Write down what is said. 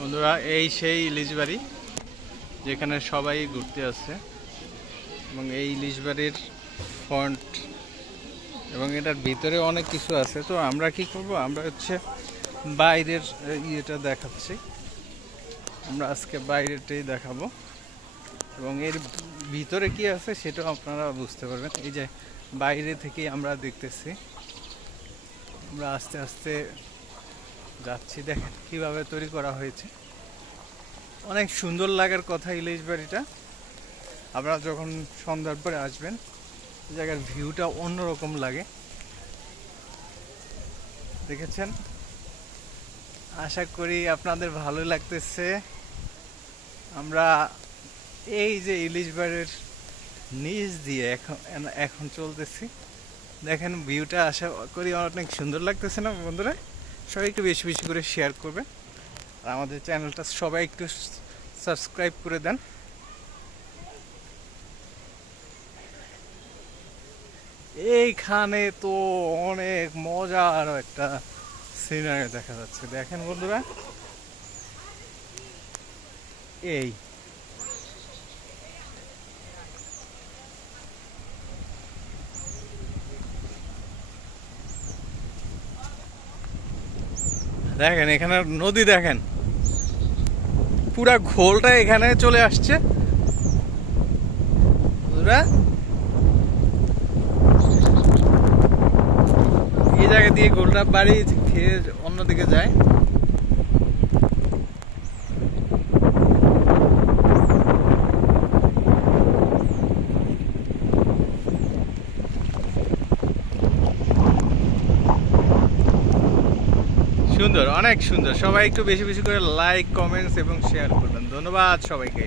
বন্ধুরা, এই সেই ইলিশ বাড়ি যেখানে সবাই ঘুরতে আসছে এবং এই ইলিশ বাড়ির ফ্রন্ট এবং এটার ভিতরে অনেক কিছু আছে। তো আমরা কি করব, আমরা হচ্ছে বাইরের ইয়েটা দেখাচ্ছি। আমরা আজকে বাইরেটাই দেখাবো এবং এর ভিতরে কি আছে সেটাও আপনারা বুঝতে পারবেন। এই যে বাইরে থেকেই আমরা দেখতেছি, আমরা আস্তে আস্তে যাচ্ছি। দেখেন কিভাবে তৈরি করা হয়েছে, অনেক সুন্দর লাগার কথা। ইলিশ বাড়িটা আপনারা যখন সন্ধ্যার পরে আসবেন, এই জায়গার ভিউটা অন্যরকম লাগে। দেখেছেন, আশা করি আপনাদের ভালো লাগতেছে। আমরা এই যে ইলিশ বাড়ির নিচ দিয়ে এখন চলতেছি। দেখেন ভিউটা, আশা করি অনেক সুন্দর লাগতেছে না বন্ধুরা? সবাই একটু বেশি বেশি করে শেয়ার করবেন আর আমাদের চ্যানেলটা সবাই একটু সাবস্ক্রাইব করে দেন। এইখানে তো অনেক মজার একটা সিনারি দেখা যাচ্ছে। দেখেন বন্ধুরা, এই দেখেন, এখানে নদী দেখেন, পুরা ঘোলটা এখানে চলে আসছে বন্ধুরা। এই জায়গা দিয়ে ঘোলটা বাড়ি খেয়ে অন্যদিকে যায়। সুন্দর, অনেক সুন্দর। সবাই একটু বেশি বেশি করে লাইক, কমেন্টস এবং শেয়ার করবেন। ধন্যবাদ সবাইকে।